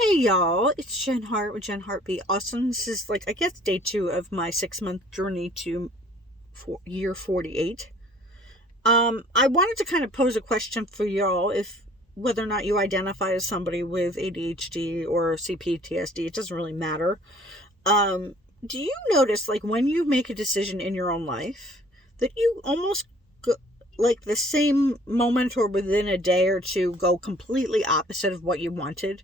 Hey y'all, it's Jen Hart with Jen Hart Be Awesome. This is I guess day 2 of my 6-month journey to year 48. I wanted to kind of pose a question for y'all, if whether or not you identify as somebody with ADHD or CPTSD, it doesn't really matter. Do you notice when you make a decision in your own life that you almost go, the same moment or within a day or two go completely opposite of what you wanted?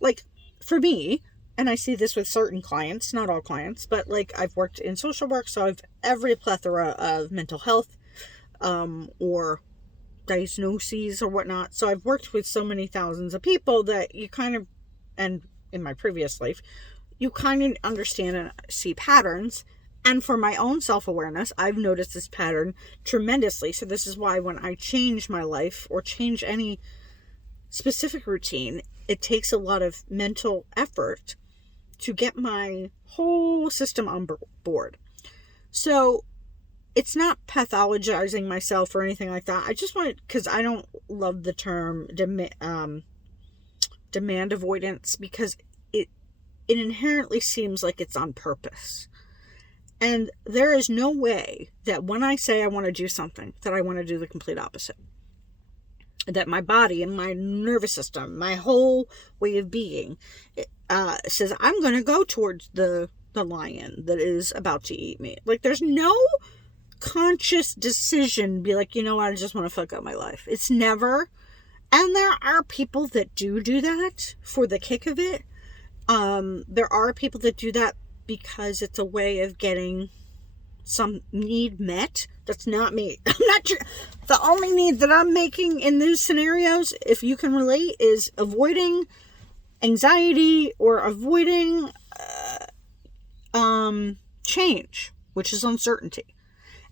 Like, for me, and I see this with certain clients, not all clients, but I've worked in social work, so I've every plethora of mental health or diagnoses or whatnot. So I've worked with so many thousands of people that you kind of, and in my previous life, you kind of understand and see patterns. And for my own self-awareness, I've noticed this pattern tremendously. So this is why when I change my life or change any specific routine, it takes a lot of mental effort to get my whole system on board. So it's not pathologizing myself or anything like that. I just want to, because I don't love the term demand avoidance, because it inherently seems like it's on purpose. And there is no way that when I say I want to do something, that I want to do the complete opposite. That my body and my nervous system, my whole way of being, says I'm going to go towards the lion that is about to eat me. There's no conscious decision be you know what, I just want to fuck up my life. It's never. And there are people that do that for the kick of it. There are people that do that because it's a way of getting some need met. That's not me. I'm not sure. The only need that I'm making in those scenarios, if you can relate, is avoiding anxiety or avoiding change, which is uncertainty.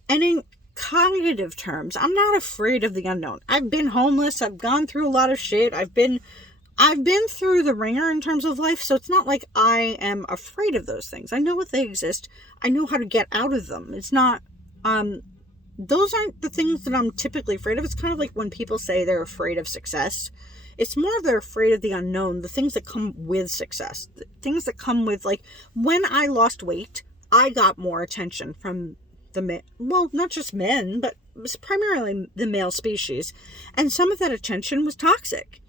And in cognitive terms, I'm not afraid of the unknown. I've been homeless. I've gone through a lot of shit. I've been through the ringer in terms of life, so it's not like I am afraid of those things. I know what they exist. I know how to get out of them. It's not, those aren't the things that I'm typically afraid of. It's kind of like when people say they're afraid of success. It's more they're afraid of the unknown, the things that come with success, the things that come with, when I lost weight, I got more attention from the men, well, not just men, but it was primarily the male species. And some of that attention was toxic.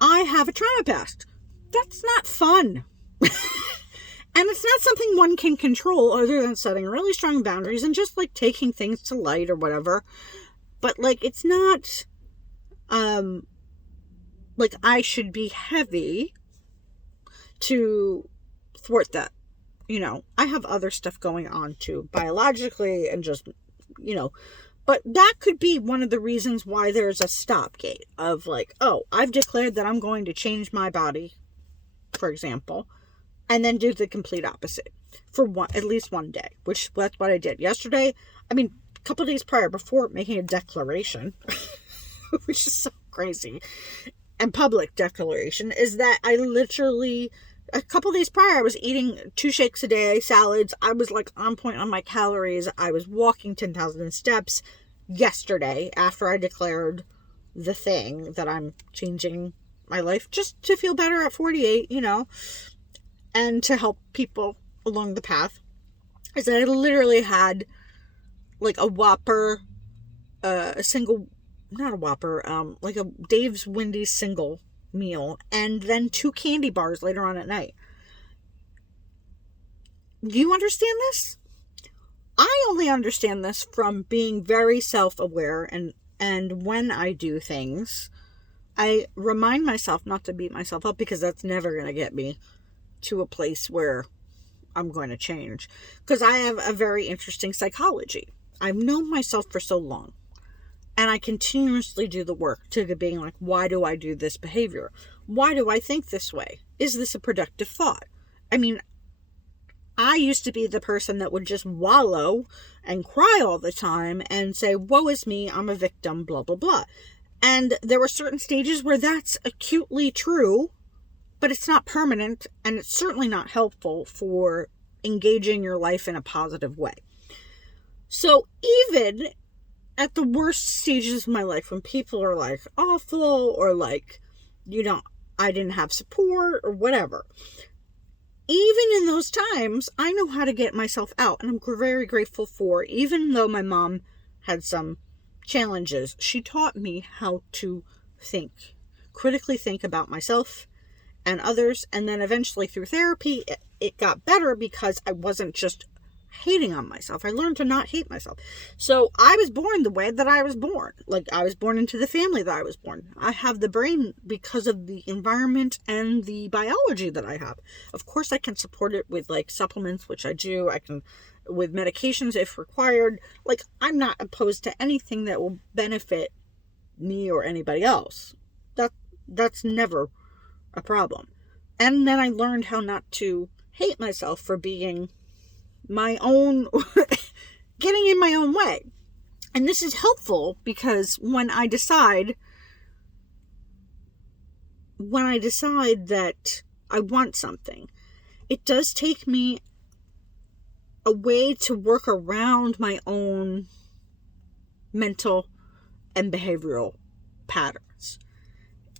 I have a trauma past. That's not fun. And it's not something one can control other than setting really strong boundaries and just taking things to light or whatever. But it's not I should be heavy to thwart that. I have other stuff going on too, biologically and just, but that could be one of the reasons why there's a stop gate of oh, I've declared that I'm going to change my body, for example, and then do the complete opposite for at least one day, which that's what I did yesterday. I mean, a couple of days prior, before making a declaration, which is so crazy, and public declaration, is that I literally, a couple days prior, I was eating 2 shakes a day, salads. I was on point on my calories. I was walking 10,000 steps yesterday after I declared the thing that I'm changing my life just to feel better at 48, and to help people along the path. Is that I literally had a Whopper, a single, not a Whopper, a Dave's Wendy's single meal, and then 2 candy bars later on at night. Do you understand this? I only understand this from being very self-aware, and when I do things, I remind myself not to beat myself up, because that's never going to get me to a place where I'm going to change. Because I have a very interesting psychology. I've known myself for so long. And I continuously do the work to being why do I do this behavior? Why do I think this way? Is this a productive thought? I mean, I used to be the person that would just wallow and cry all the time and say, woe is me, I'm a victim, blah, blah, blah. And there were certain stages where that's acutely true, but it's not permanent, and it's certainly not helpful for engaging your life in a positive way. So even at the worst stages of my life, when people are awful or I didn't have support or whatever. Even in those times, I know how to get myself out, and I'm very grateful for, even though my mom had some challenges, she taught me how to critically think about myself and others, and then eventually through therapy, it got better because I wasn't just hating on myself. I learned to not hate myself. So I was born the way that I was born. Like, I was born into the family that I was born. I have the brain because of the environment and the biology that I have. Of course, I can support it with like supplements, which I do. I can with medications if required. Like, I'm not opposed to anything that will benefit me or anybody else. That's never a problem. And then I learned how not to hate myself for being my own, getting in my own way. And this is helpful because when I decide that I want something, it does take me a way to work around my own mental and behavioral patterns.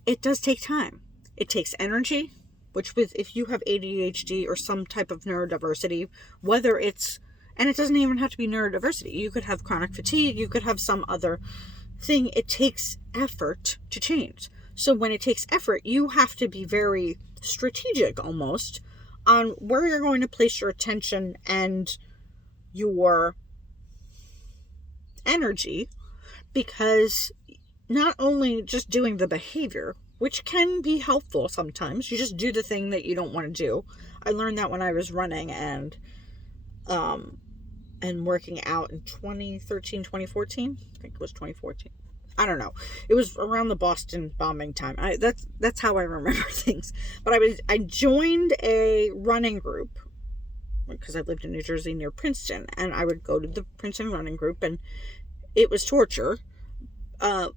It does take time. It takes energy, which if you have ADHD or some type of neurodiversity, whether it's, and it doesn't even have to be neurodiversity. You could have chronic fatigue. You could have some other thing. It takes effort to change. So when it takes effort, you have to be very strategic almost on where you're going to place your attention and your energy, because not only just doing the behavior, which can be helpful sometimes. You just do the thing that you don't want to do. I learned that when I was running and working out in 2013, 2014. I think it was 2014. I don't know. It was around the Boston bombing time. That's how I remember things. But I joined a running group because I lived in New Jersey near Princeton, and I would go to the Princeton running group, and it was torture. Not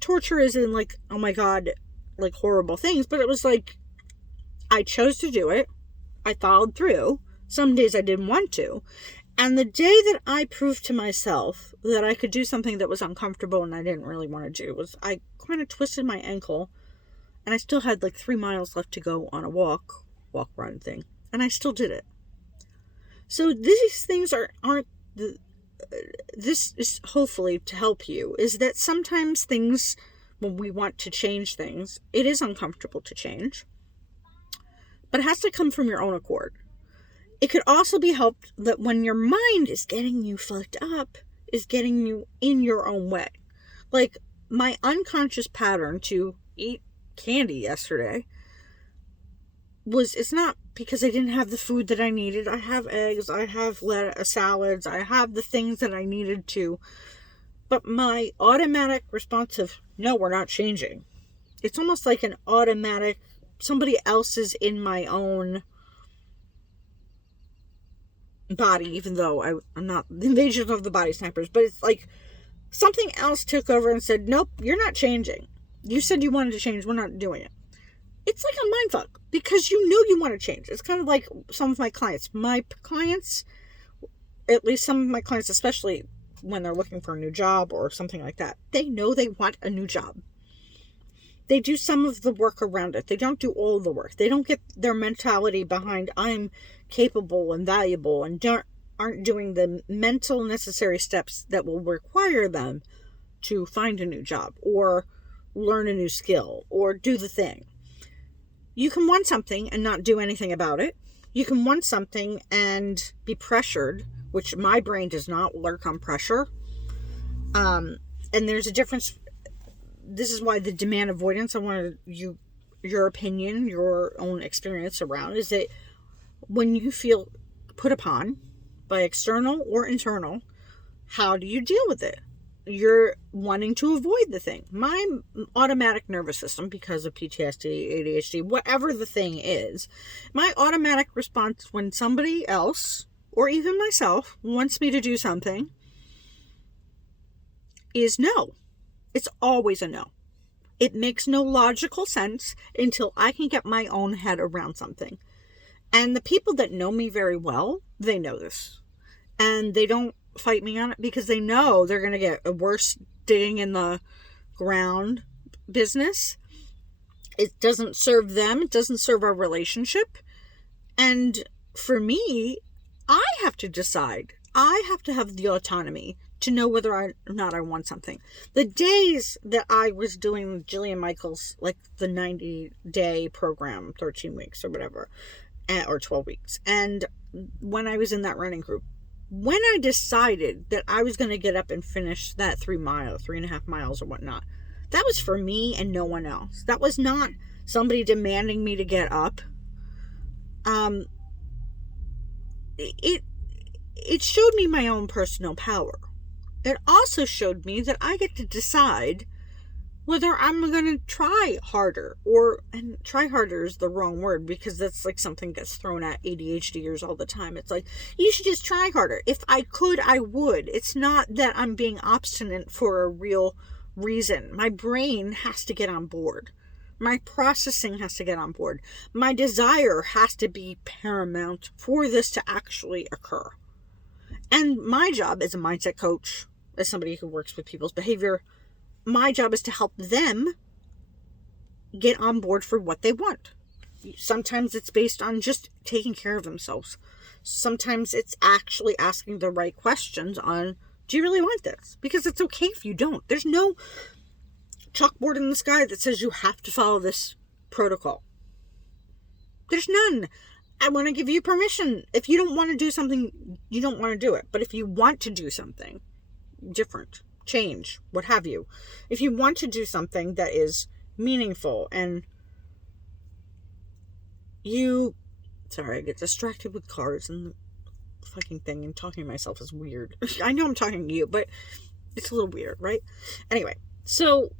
torture as in like, oh my God, like horrible things, but it was like, I chose to do it. I followed through. Some days I didn't want to. And the day that I proved to myself that I could do something that was uncomfortable and I didn't really want to do was I kind of twisted my ankle, and I still had like 3 miles left to go on a walk run thing. And I still did it. So these things aren't this is hopefully to help you, is that sometimes things, when we want to change things, it is uncomfortable to change, but it has to come from your own accord. It could also be helped that when your mind is getting you fucked up, is getting you in your own way. Like my unconscious pattern to eat candy yesterday it's not because I didn't have the food that I needed. I have eggs, I have salads, I have the things that I needed to. But my automatic response of, no, we're not changing. It's almost like an automatic, somebody else is in my own body, even though I'm not the invasion of the body snipers. But it's like something else took over and said, nope, you're not changing. You said you wanted to change, we're not doing it. It's like a mindfuck because you know you want to change. It's kind of like some of my clients. My clients, at least some of my clients, especially when they're looking for a new job or something like that, they know they want a new job. They do some of the work around it. They don't do all the work. They don't get their mentality behind I'm capable and valuable and aren't doing the mental necessary steps that will require them to find a new job or learn a new skill or do the thing. You can want something and not do anything about it. You can want something and be pressured, which my brain does not work on pressure. And there's a difference. This is why the demand avoidance, I wanted your opinion, your own experience around, is that when you feel put upon by external or internal, how do you deal with it? You're wanting to avoid the thing. My automatic nervous system, because of PTSD, ADHD, whatever the thing is, my automatic response when somebody else, or even myself, wants me to do something is no. It's always a no. It makes no logical sense until I can get my own head around something. And the people that know me very well, they know this. And they don't fight me on it because they know they're going to get a worse digging in the ground business. It doesn't serve them. It doesn't serve our relationship. And for me, I have to decide. I have to have the autonomy to know whether or not I want something. The days that I was doing Jillian Michaels, like the 90-day program, 13 weeks or whatever, or 12 weeks. And when I was in that running group, when I decided that I was going to get up and finish that 3.5 miles or whatnot, that was for me and no one else. That was not somebody demanding me to get up. It showed me my own personal power. It also showed me that I get to decide whether I'm going to try harder, and try harder is the wrong word, because that's like something gets thrown at ADHDers all the time. It's like, you should just try harder. If I could, I would. It's not that I'm being obstinate for a real reason. My brain has to get on board. My processing has to get on board. My desire has to be paramount for this to actually occur. And my job as a mindset coach, as somebody who works with people's behavior, my job is to help them get on board for what they want. Sometimes it's based on just taking care of themselves. Sometimes it's actually asking the right questions on, do you really want this? Because it's okay if you don't. There's no chalkboard in the sky that says you have to follow this protocol. There's none. I want to give you permission. If you don't want to do something, you don't want to do it. But if you want to do something different, change, what have you, if you want to do something that is meaningful and sorry, I get distracted with cars and the fucking thing, and talking to myself is weird. I know I'm talking to you, but it's a little weird, right? Anyway, so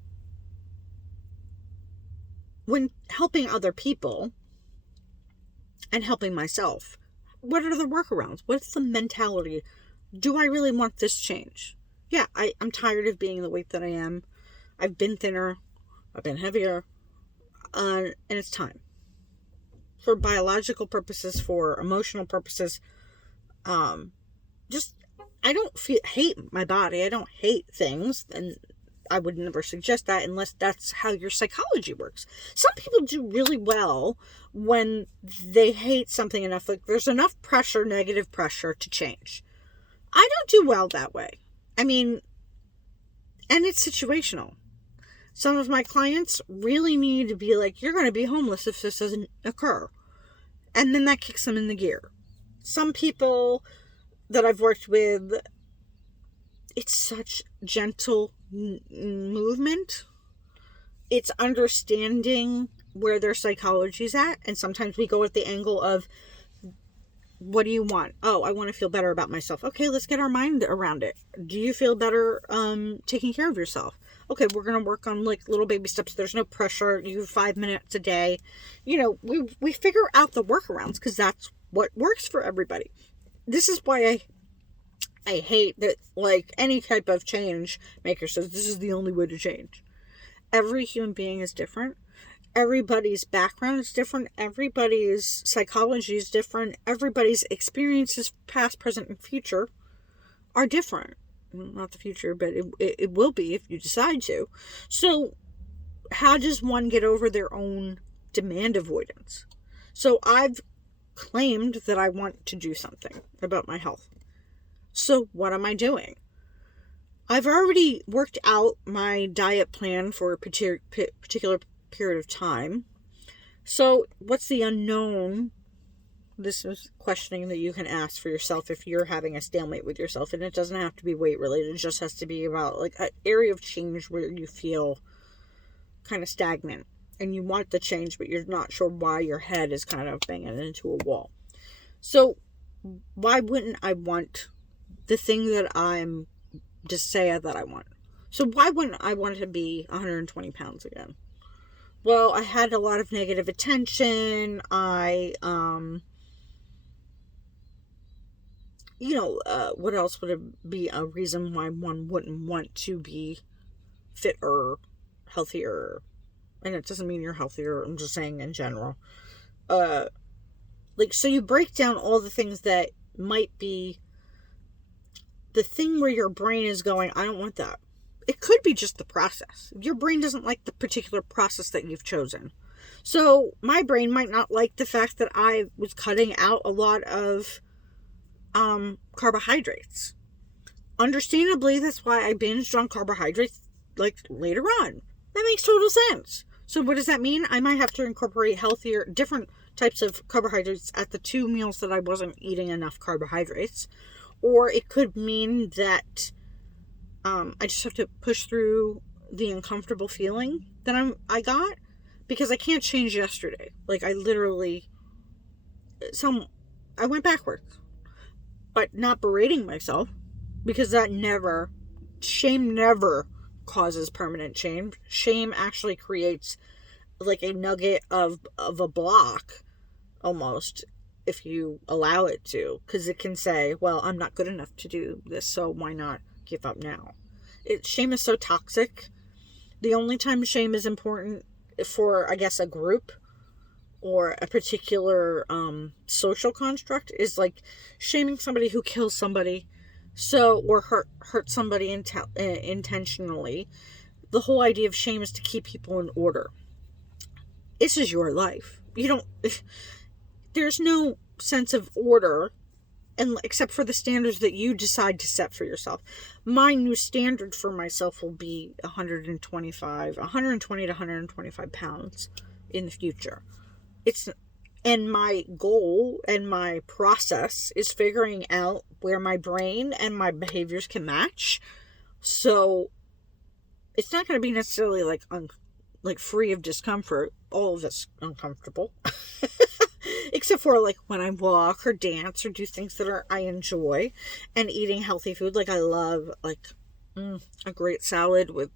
when helping other people and helping myself, what are the workarounds? What's the mentality? Do I really want this change? Yeah, I'm tired of being the weight that I am. I've been thinner. I've been heavier. And it's time. For biological purposes, for emotional purposes. I don't hate my body. I don't hate things. And I would never suggest that unless that's how your psychology works. Some people do really well when they hate something enough. Like there's enough pressure, negative pressure, to change. I don't do well that way. I mean, and it's situational. Some of my clients really need to be like, you're going to be homeless if this doesn't occur. And then that kicks them in the gear. Some people that I've worked with, it's such gentle movement. It's understanding where their psychology's at. And sometimes we go at the angle of, what do you want? Oh, I want to feel better about myself. Okay, let's get our mind around it. Do you feel better taking care of yourself? Okay, we're going to work on like little baby steps. There's no pressure. You have 5 minutes a day. You know, we figure out the workarounds because that's what works for everybody. This is why I hate that, like, any type of change maker says this is the only way to change. Every human being is different. Everybody's background is different. Everybody's psychology is different. Everybody's experiences, past, present, and future, are different. Not the future, but it will be if you decide to. So how does one get over their own demand avoidance? So I've claimed that I want to do something about my health. So what am I doing? I've already worked out my diet plan for a particular period of time. So what's the unknown? This is questioning that you can ask for yourself if you're having a stalemate with yourself, and it doesn't have to be weight related. It just has to be about like an area of change where you feel kind of stagnant and you want the change, but you're not sure why your head is kind of banging into a wall. So why wouldn't I want the thing that I'm just say that I want? So why wouldn't I want to be 120 pounds again? Well, I had a lot of negative attention. What else would it be a reason why one wouldn't want to be fitter, healthier? And it doesn't mean you're healthier. I'm just saying in general. So you break down all the things that might be the thing where your brain is going, I don't want that. It could be just the process. Your brain doesn't like the particular process that you've chosen. So my brain might not like the fact that I was cutting out a lot of carbohydrates. Understandably, that's why I binged on carbohydrates like later on. That makes total sense. So what does that mean? I might have to incorporate healthier, different types of carbohydrates at the 2 meals that I wasn't eating enough carbohydrates. Or it could mean that I just have to push through the uncomfortable feeling that I got, because I can't change yesterday. Like, I literally, I went backwards, but not berating myself, because shame never causes permanent change. Shame actually creates like a nugget of a block, almost, if you allow it to, because it can say, well, I'm not good enough to do this, so why not give up now? Shame is so toxic. The only time shame is important for, I guess, a group or a particular social construct is like shaming somebody who kills somebody, or hurt somebody intentionally. The whole idea of shame is to keep people in order. This is your life. There's no sense of order except for the standards that you decide to set for yourself. My new standard for myself will be 120 to 125 pounds in the future. And my goal and my process is figuring out where my brain and my behaviors can match. So it's not going to be necessarily like free of discomfort. All of it's uncomfortable. Except for like when I walk or dance or do things that I enjoy, and eating healthy food. Like, I love like a great salad with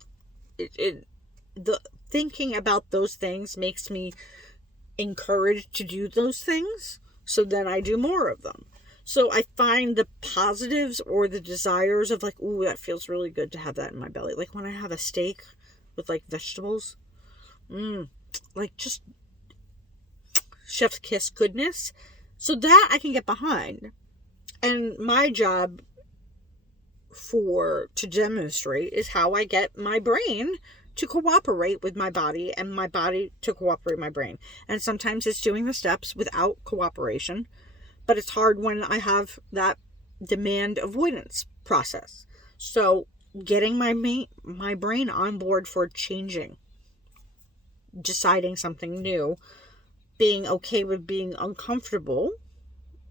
the thinking about those things makes me encouraged to do those things. So then I do more of them. So I find the positives or the desires of like, ooh, that feels really good to have that in my belly. Like when I have a steak with like vegetables, like just chef's kiss goodness. So that I can get behind. And my job to demonstrate is how I get my brain to cooperate with my body and my body to cooperate with my brain. And sometimes it's doing the steps without cooperation, but it's hard when I have that demand avoidance process. So getting my brain on board for changing, deciding something new, being okay with being uncomfortable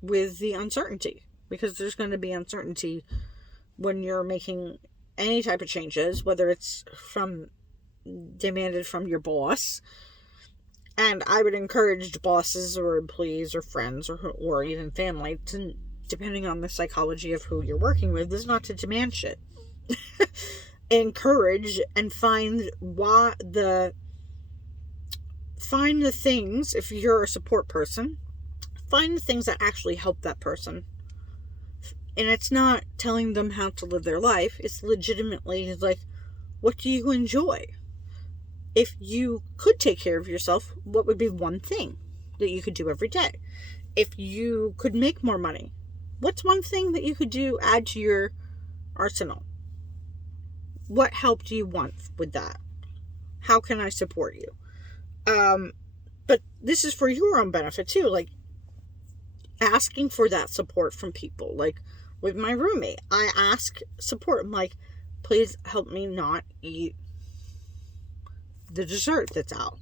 with the uncertainty, because there's going to be uncertainty when you're making any type of changes, whether it's demanded from your boss. And I would encourage bosses or employees or friends or even family to, depending on the psychology of who you're working with, is not to demand shit. Encourage and find the things, if you're a support person, find the things that actually help that person. And it's not telling them how to live their life. It's legitimately like, what do you enjoy? If you could take care of yourself, what would be one thing that you could do every day? If you could make more money, what's one thing that you could add to your arsenal? What help do you want with that? How can I support you? But this is for your own benefit too. Like, asking for that support from people. Like with my roommate, I ask support. I'm like, please help me not eat the dessert that's out.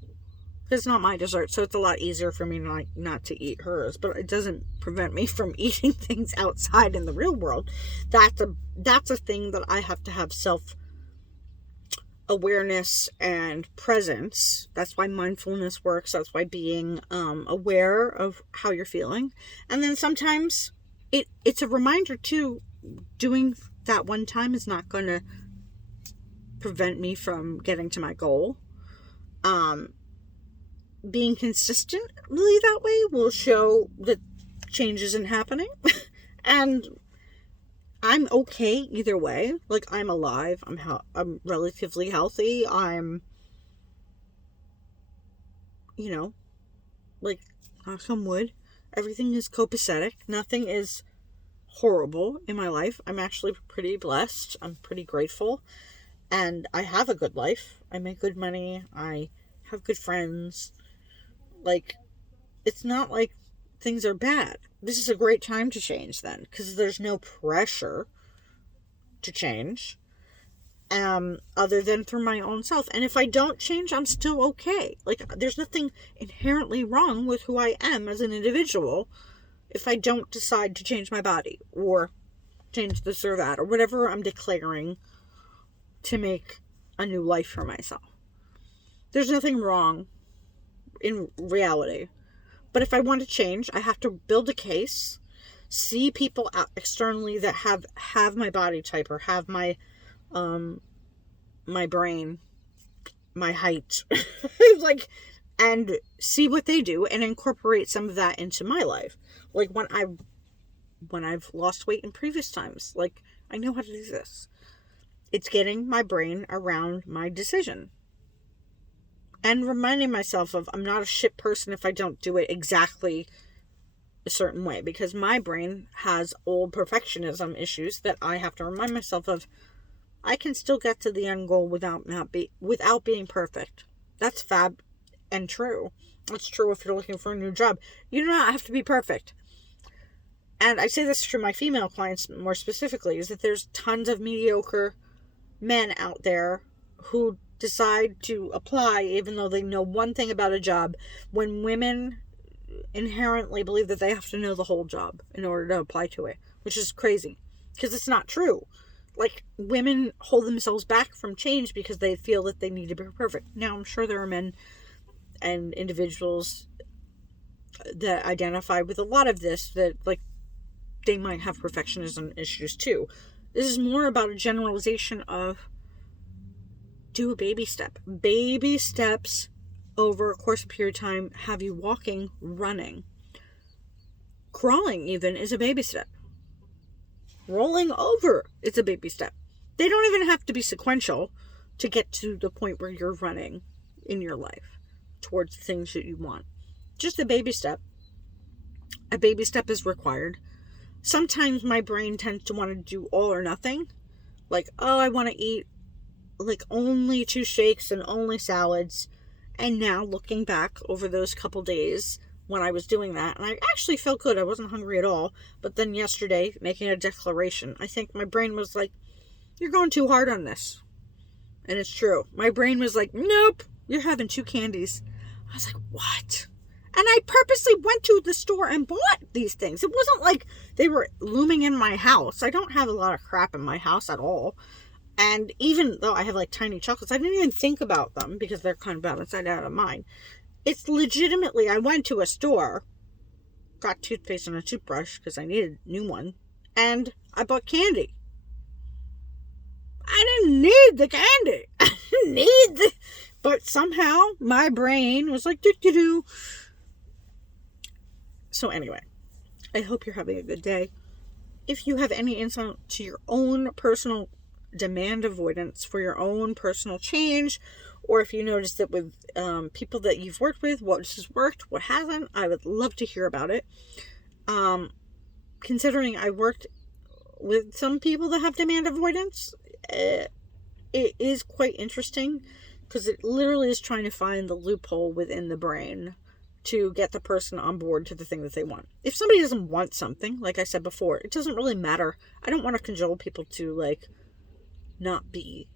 It's not my dessert, so it's a lot easier for me not to eat hers. But it doesn't prevent me from eating things outside in the real world. That's a thing that I have to have self-awareness and presence. That's why mindfulness works. That's why being aware of how you're feeling. And then sometimes it's a reminder too. Doing that one time is not going to prevent me from getting to my goal. Being consistently that way will show that change isn't happening. And I'm okay either way. Like, I'm alive. I'm relatively healthy. I'm, like, knock on wood, everything is copacetic. Nothing is horrible in my life. I'm actually pretty blessed. I'm pretty grateful. And I have a good life. I make good money. I have good friends. Like, it's not like things are bad. This is a great time to change then, because there's no pressure to change, other than for my own self. And if I don't change, I'm still okay. Like, there's nothing inherently wrong with who I am as an individual if I don't decide to change my body or change this or that or whatever I'm declaring to make a new life for myself. There's nothing wrong in reality. But if I want to change, I have to build a case, see people out externally that have my body type or have my my brain, my height, like, and see what they do and incorporate some of that into my life. Like when I've lost weight in previous times, like, I know how to do this. It's getting my brain around my decision. And reminding myself of, I'm not a shit person if I don't do it exactly a certain way. Because my brain has old perfectionism issues that I have to remind myself of. I can still get to the end goal without being perfect. That's fab and true. That's true if you're looking for a new job. You do not have to be perfect. And I say this to my female clients more specifically, is that there's tons of mediocre men out there who decide to apply even though they know one thing about a job, when women inherently believe that they have to know the whole job in order to apply to it, which is crazy because it's not true. Like, women hold themselves back from change because they feel that they need to be perfect. Now, I'm sure there are men and individuals that identify with a lot of this, that, like, they might have perfectionism issues too. This is more about a generalization of, do a baby step. Baby steps over a course of period of time have you walking, running. Crawling even is a baby step. Rolling over is a baby step. They don't even have to be sequential to get to the point where you're running in your life towards the things that you want. Just a baby step. A baby step is required. Sometimes my brain tends to want to do all or nothing. Like, oh, I want to eat like only 2 shakes and only salads. And now looking back over those couple days when I was doing that, and I actually felt good. I wasn't hungry at all. But then yesterday, making a declaration, I think my brain was like, you're going too hard on this. And it's true. My brain was like, nope, you're having 2 candies. I was like, what? And I purposely went to the store and bought these things. It wasn't like they were looming in my house. I don't have a lot of crap in my house at all. And even though I have like tiny chocolates, I didn't even think about them because they're kind of outside out of mine. It's legitimately, I went to a store, got toothpaste and a toothbrush because I needed a new one, and I bought candy. I didn't need the candy. I didn't need the... But somehow my brain was like, doo-doo-doo. So anyway, I hope you're having a good day. If you have any insight to your own personal demand avoidance for your own personal change, or if you notice that with people that you've worked with, what has worked, what hasn't, I would love to hear about it. Considering I worked with some people that have demand avoidance, it is quite interesting because it literally is trying to find the loophole within the brain to get the person on board to the thing that they want. If somebody doesn't want something, like I said before, it doesn't really matter. I don't want to cajole people to, like, not be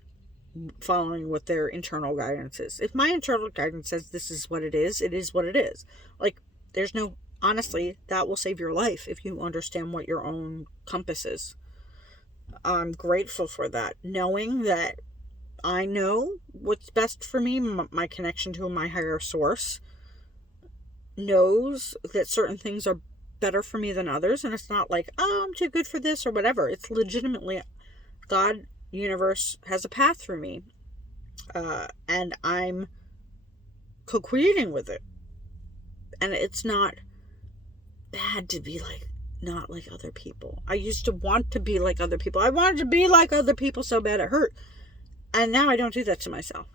following what their internal guidance is. If my internal guidance says this is what it is what it is. Like, there's no, honestly, that will save your life if you understand what your own compass is. I'm grateful for that. Knowing that I know what's best for me, my connection to my higher source knows that certain things are better for me than others, and it's not like, oh, I'm too good for this or whatever. It's legitimately God, universe has a path for me, and I'm co-creating with it. And it's not bad to be like not like other people. I used to want to be like other people. I wanted to be like other people so bad it hurt, and now I don't do that to myself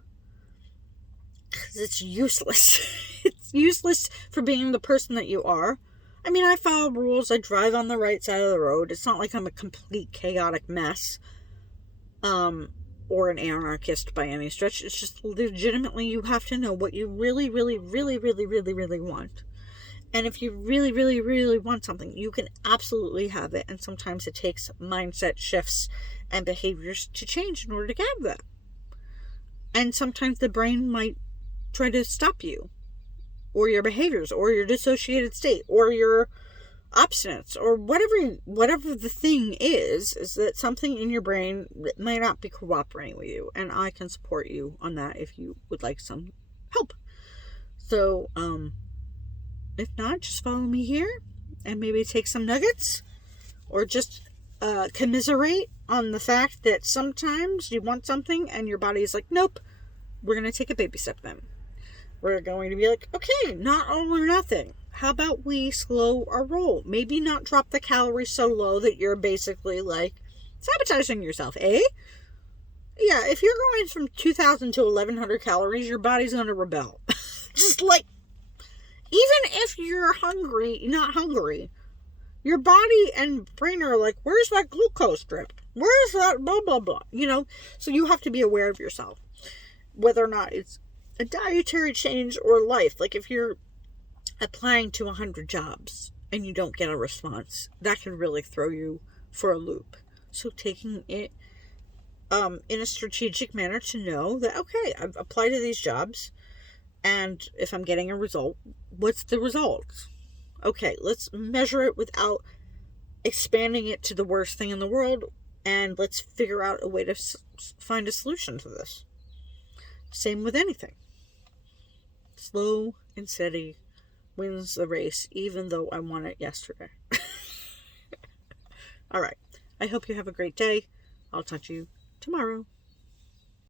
because it's useless. It's useless for being the person that you are. I mean, I follow rules. I drive on the right side of the road. It's not like I'm a complete chaotic mess. or an anarchist by any stretch. It's just legitimately you have to know what you really, really, really, really, really, really want. And if you really, really, really want something, you can absolutely have it. And sometimes it takes mindset shifts and behaviors to change in order to get that. And sometimes the brain might try to stop you, or your behaviors, or your dissociated state, or your obstinance, or whatever the thing is that something in your brain may not be cooperating with you. And I can support you on that if you would like some help. So, if not, just follow me here and maybe take some nuggets, or just commiserate on the fact that sometimes you want something and your body is like, nope, we're going to take a baby step then. We're going to be like, okay, not all or nothing. How about we slow our roll? Maybe not drop the calories so low that you're basically like sabotaging yourself, eh? Yeah, if you're going from 2,000 to 1,100 calories, your body's going to rebel. Just like, even if you're not hungry, your body and brain are like, where's that glucose drip? Where's that blah, blah, blah? So you have to be aware of yourself, whether or not it's a dietary change or life. Like if you're applying to 100 jobs and you don't get a response, that can really throw you for a loop. So taking it in a strategic manner to know that, okay, I've applied to these jobs, and if I'm getting a result, what's the result? Okay, let's measure it without expanding it to the worst thing in the world, and let's figure out a way to find a solution to this. Same with anything. Slow and steady wins the race, even though I won it yesterday. All right. I hope you have a great day. I'll talk to you tomorrow.